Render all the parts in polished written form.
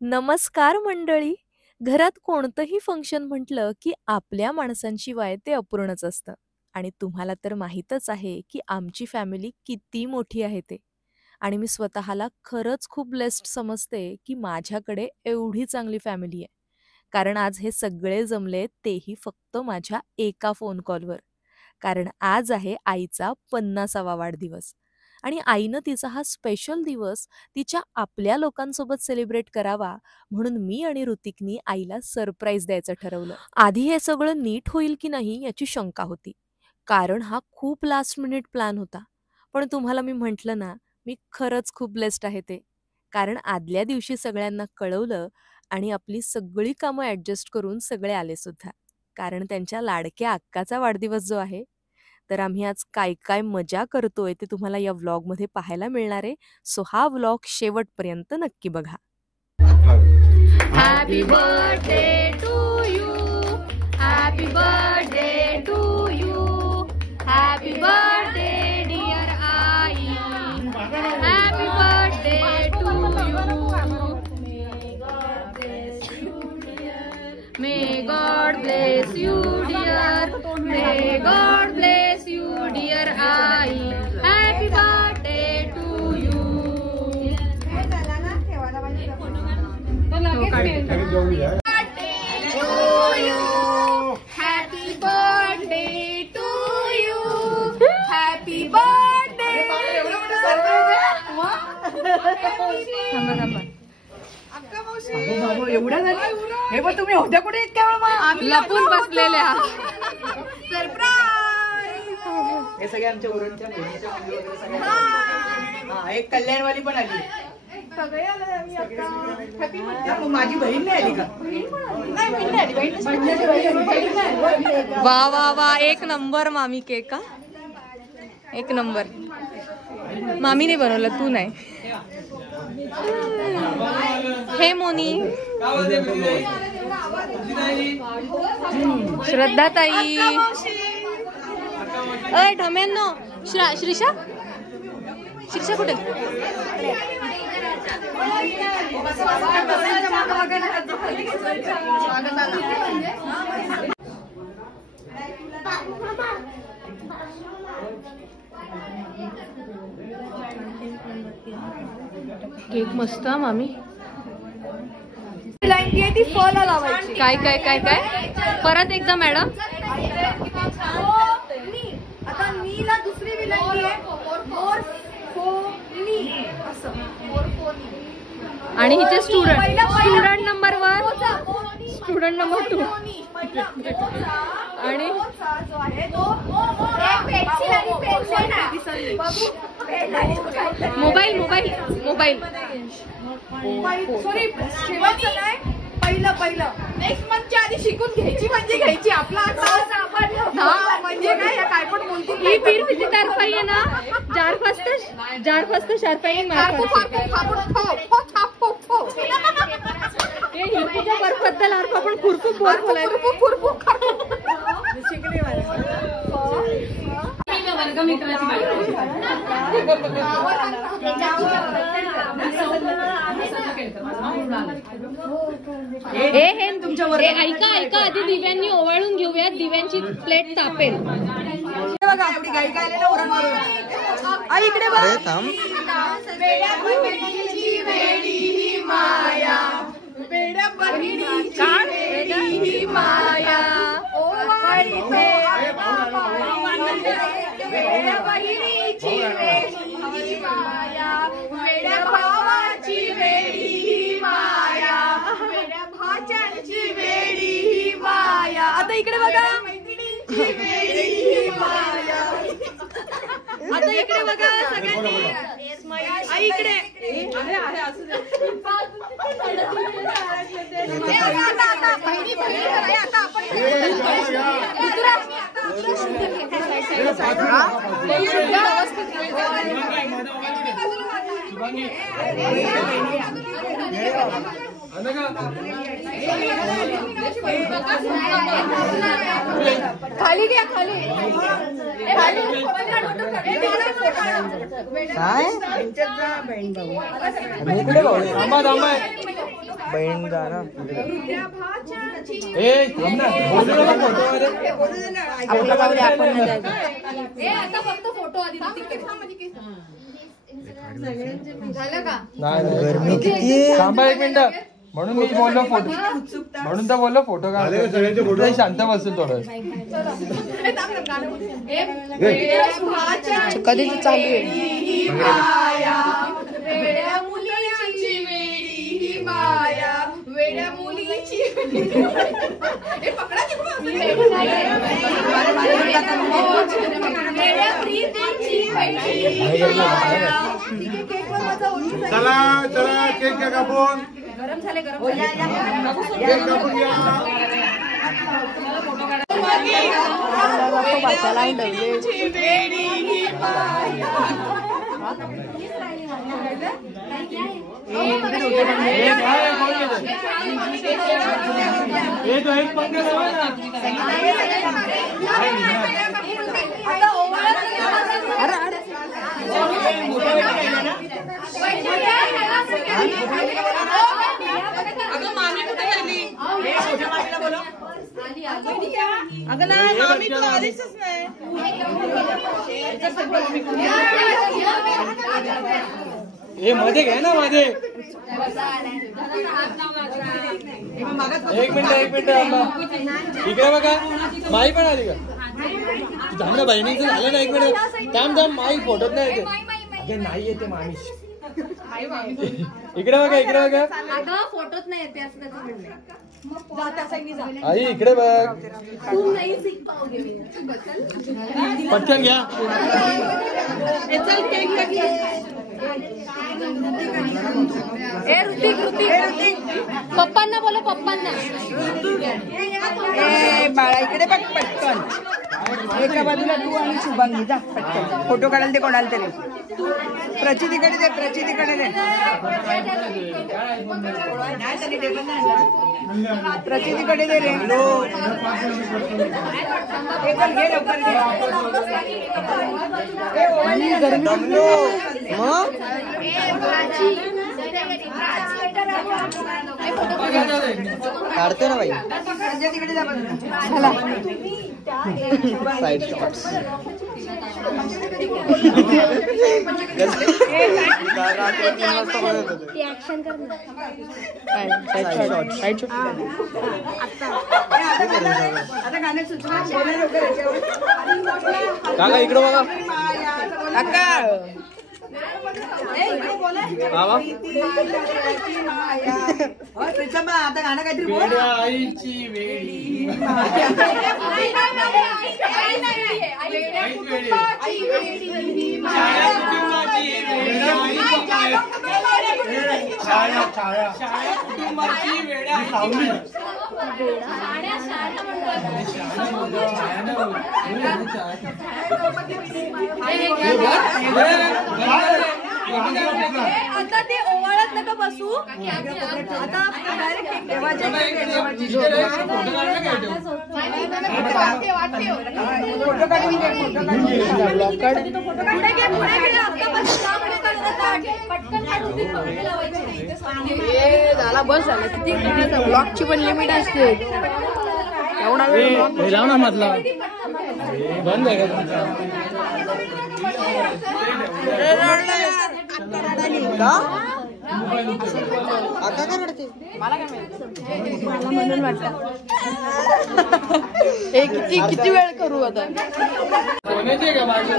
नमस्कार मंडळी. घरात कोणतंही फंक्शन म्हटलं की आपल्या माणसांशिवाय ते अपूर्णच असतं. आणि तुम्हाला तर माहीतच आहे की आमची फॅमिली किती मोठी आहे ते. आणि मी स्वतःला खरंच खूप ब्लेस्ड समजते की माझ्याकडे एवढी चांगली फॅमिली आहे. कारण आज हे सगळे जमले तेही फक्त माझ्या एका फोन कॉलवर. कारण आज आहे आईचा 50वा वाढदिवस. आणि आईनं तिचा हा स्पेशल दिवस तिच्या आपल्या लोकांसोबत सेलिब्रेट करावा म्हणून मी आणि ऋतिकनी आईला सरप्राईज द्यायचं ठरवलं. आधी हे सगळं नीट होईल की नाही याची शंका होती. कारण हा खूप लास्ट मिनिट प्लॅन होता. पण तुम्हाला मी म्हटलं ना, मी खरंच खूप ब्लेस्ड आहे ते. कारण आदल्या दिवशी सगळ्यांना कळवलं आणि आपली सगळी कामं ॲडजस्ट करून सगळे आले सुद्धा. कारण त्यांच्या लाडक्या अक्काचा वाढदिवस जो आहे. तर आम्ही आज काय काय मजा करतोय ते तुम्हाला या व्लॉगमध्ये पाहायला मिळणार आहे. सो हा व्लॉग शेवटपर्यंत नक्की बघा. Happy birthday to you, happy birthday to you, happy birthday dear आई, happy birthday to you. May God bless you dear, may God bless you dear आई, happy birthday to you. Happy birthday to you, happy birthday. थांबा थांबा, एवढ्या हे पण तुम्ही होत्या कुठे इतक्या लपून बसलेल्या. हे सगळे आमच्या उरणच्या एक कल्याणवाली पण आली. माझी बहीण नाही आली का? वा वा वा, एक नंबर मामी केक का, एक नंबर. मामीने बनवलं, तू नाही. हे मोनी, श्रद्धा ताई, अय ढम्यांनो, श्रीषा, श्रीषा कुठे? केक मस्त मामी. ती फॉल लावायची. काय काय काय काय परत एकदा मॅडम. आता नीला दुसरी विलायची आहे. मोर फो नी असं. मोर फो नी. आणि हिचे स्टुडंट नंबर 1, स्टुडंट नंबर 2 आणि जो आहे तो पेन्सिल आणि pencil mobile mobile mobile. Sorry, शेवटचं नाही, पहिलं नेक्स्ट मंथच्या आधी शिकून घ्यायची म्हणजे घ्यायची. आपला आता म्हणजे काय, या काय पण बोलतो. ही पीर किती तरफाई आहे ना, जार फस्त शारपाई बद्दल अर्थ आपण खुरपूक ऐका ऐका, आधी दिव्यांनी ओवाळून घेऊयात. दिव्यांची प्लेट तापेल. इकडे माया, बेड्या बहिणीची माया, ओ बेड्या बहिणीची वेडी माया, बेड्या भावाची वेडी माया, बेड्या भाच्याची वेडी माया. आता इकडे बघा, मैत्रिणींची वेडी माया. आता इकडे बघा सगळ्यांनी. आई इकडे खाली घ्या खाली काय बहीण गाणं आता फक्त फोटो आधी झालं का गरमी किती थांबा एक मिनिट म्हणून मी बोललो फोटो म्हणून तर बोललो फोटो काढ शांत बसेल थोडं कधी चालू आहे वेड्या मुलीची वेडी ही माया वेड्या मुलीची हे पकडा वेड्या प्रीतीची चला चला केक घ्या कापून गरम झाले गरम केक कापून घ्या अगं नाही मामी तू आलीच नाही हे मध्ये घ्या ना मध्ये एक मिनिट इकडे बघा माई पण आली का थांब ना बहिणीचं झालं ना एक मिनिट थांब माई फोटोत नाही येते अगं नाही येते मामी इकडे बघा फोटोच नाही येते असं आई इकडे बघ पटकन घ्या पप्पांना बोला पप्पांना बाळा इकडे बघ पटकन एका बाजूला तू आणि शुभांगी जा पटकन फोटो काढायला ते कोणाला तरी प्रचितीकडे दे प्रचितीकडे दे रे घे लवकर काढतो ना बाई तिकडे जा साईड शॉट्स रात्री 3 वाजता बघत होते आता गाणं सुचवा बोला लवकर याच्यावर काका इकडे बघा काका आता गाणं काहीतरी बोल आईची वेडी आता ते ओवाळत नका बसू आता झाला बस झाला किती ब्लॉकची पण लिमिट असते एवढा वेळ लाव ना मधला बंद आहे का आता काय रडते मला काय माहिती मला म्हणून वाटतं हे किती वेळ करू आता कोणाची आहे का माझी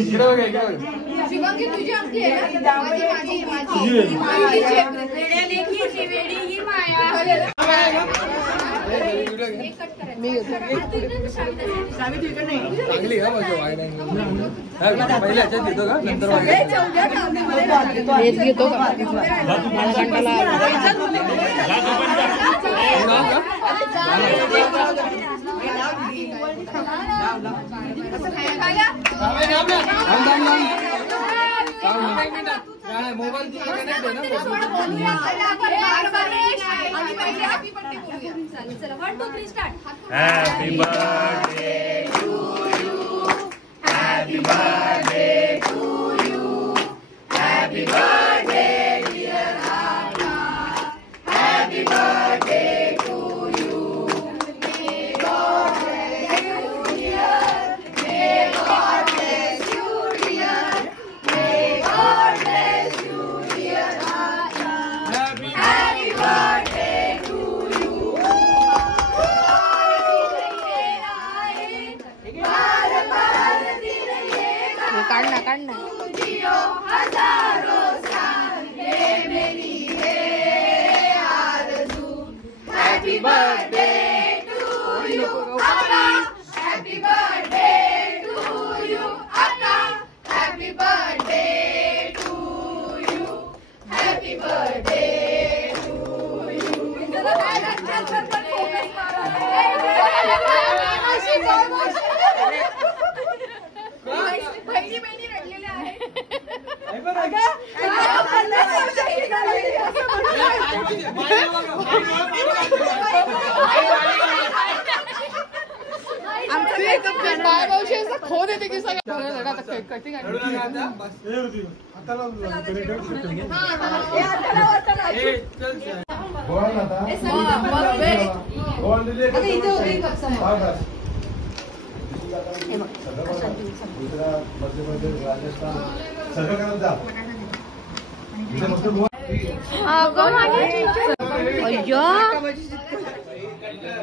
इकडे बघा इकडे बघा शिवांगी तुझी आमची आहे ना माझी वेडी ही माया चांगली का बघ पहिले ह्याच्यात घेतो का नंतर हेच घेतो का मला कंटाळा काय मोबाईल तुला कनेक्ट आहे ना चला 1 2 3 start. Happy birthday to you. Happy birthday to you. Happy birthday dear Anna. Happy birthday to you. May God bless you dear. May God bless you dear. May God bless you dear Anna. Happy birthday to you. काढ ना काढ ना. Happy birthday to you, Anna. Happy birthday to you, Anna. Happy birthday to you. Happy birthday to you. बहिणी बहिणी रडलेल्या आहेत. खो देते की सगळं कटिंग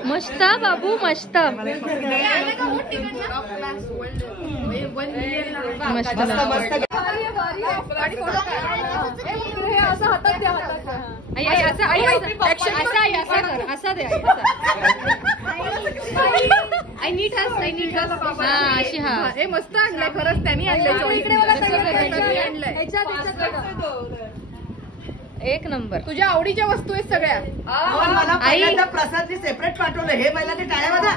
मस्त बाबू मस्त. आई नीट हस अशी हा हे मस्त आणलंय खरंच त्यांनी आणलंय. एक नंबर. तुझ्या आवडीच्या वस्तू आहेत सगळ्या. मला पहिल्यांदा प्रसाद सेपरेट पाठवलं हे पहिला ते टाळ्या वाजा.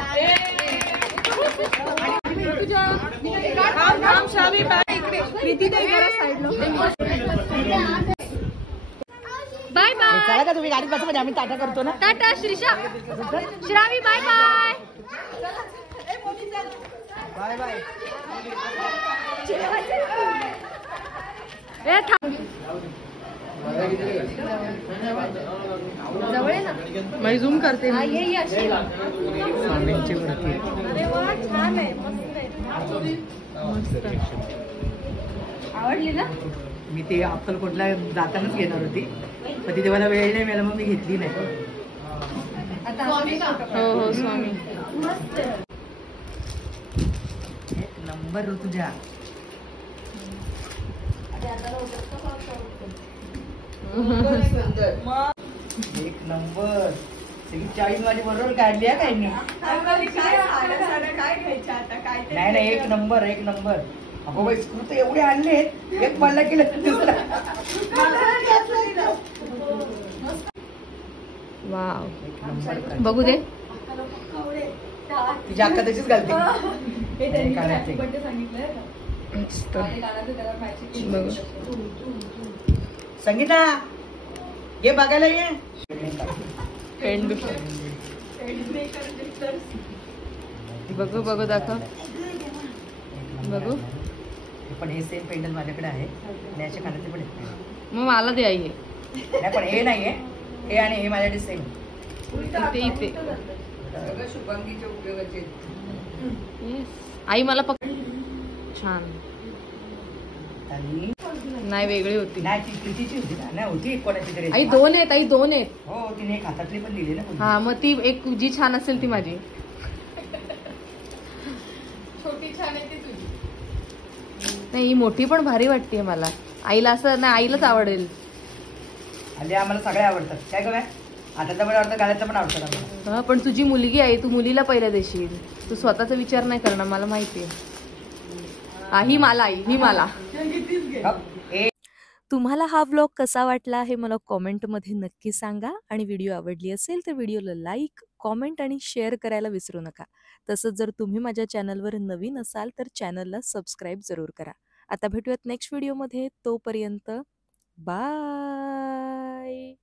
Bye bye. चला का तुम्ही गाडीत बसा म्हणजे आम्ही टाटा करतो ना. Ta-ta Shrisha Shravi bye bye. Bye bye. ए थांब. जवळ आहे ना. मी झूम करते. ये अशी. अरे वा छान आहे मस्त आहे. आवडली ना. मी ते अक्कलकोटला जातानाच घेणार होती पण तिथे मला वेळ नाही मिळाला मग मी घेतली नाही. हो हो स्वामी. एक नंबर रो तुझ्या. एक नंबर. सगळी चाळीस माझी बरोबर काढली आहे काही नाही. नाही नाही एक नंबर एक नंबर. अगो बाई स्क्रू तर एवढे आणलेत एक पडला की दुसरा. वाव एक नंबर. बघू दे. तिची अक्का तशीच घालते. मस्त बघू. संगीता ये बघायला ये. बघू बघू दाखव. बघू. पण हे सेम पेंडल माझ्याकडे आहे आणि याच्या कानाचे पण आहेत. मग मला दे आई. नाही पण हे नाहीये हे आणि हे माझ्याकडे सेम. इथे इथे शुभांगीचे उपयोगाचे. आई मला छान आणि नाही वेगळी होती. नाही ती प्रीतीची होती ना. नाही होती एक कोणाची तरी. आई दोन आहेत. आई दोन आहेत. हो तिने एक हातातली पण दिली ना. हा मग ती एक जी छान असेल ती माझी. छोटी छान आहे ती तुझी. नाही ही मोठी पण भारी वाटते मला. आईला असं नाही आईलाच आवडेल. हल्ली आम्हाला सगळे आवडतात. काय गं हाताचं पण आवडतं गाड्याचं पण आवडतं आम्हाला. हा पण तुझी मुलगी आहे. तू मुलीला पहिल्या देशील. तू स्वतःचा विचार नाही करणार मला माहितीये. ही मला आई ही मला. तुम्हाला हा व्लॉग कसा वाटला हे मला कॉमेंटमध्ये नक्की सांगा आणि व्हिडिओ आवडली असेल तर व्हिडिओला लाईक, कॉमेंट आणि शेअर करायला विसरू नका. तसंच जर तुम्ही माझ्या चॅनलवर नवीन असाल तर चॅनलला सबस्क्राईब जरूर करा. आता भेटूयात नेक्स्ट व्हिडिओमध्ये. तोपर्यंत बाय.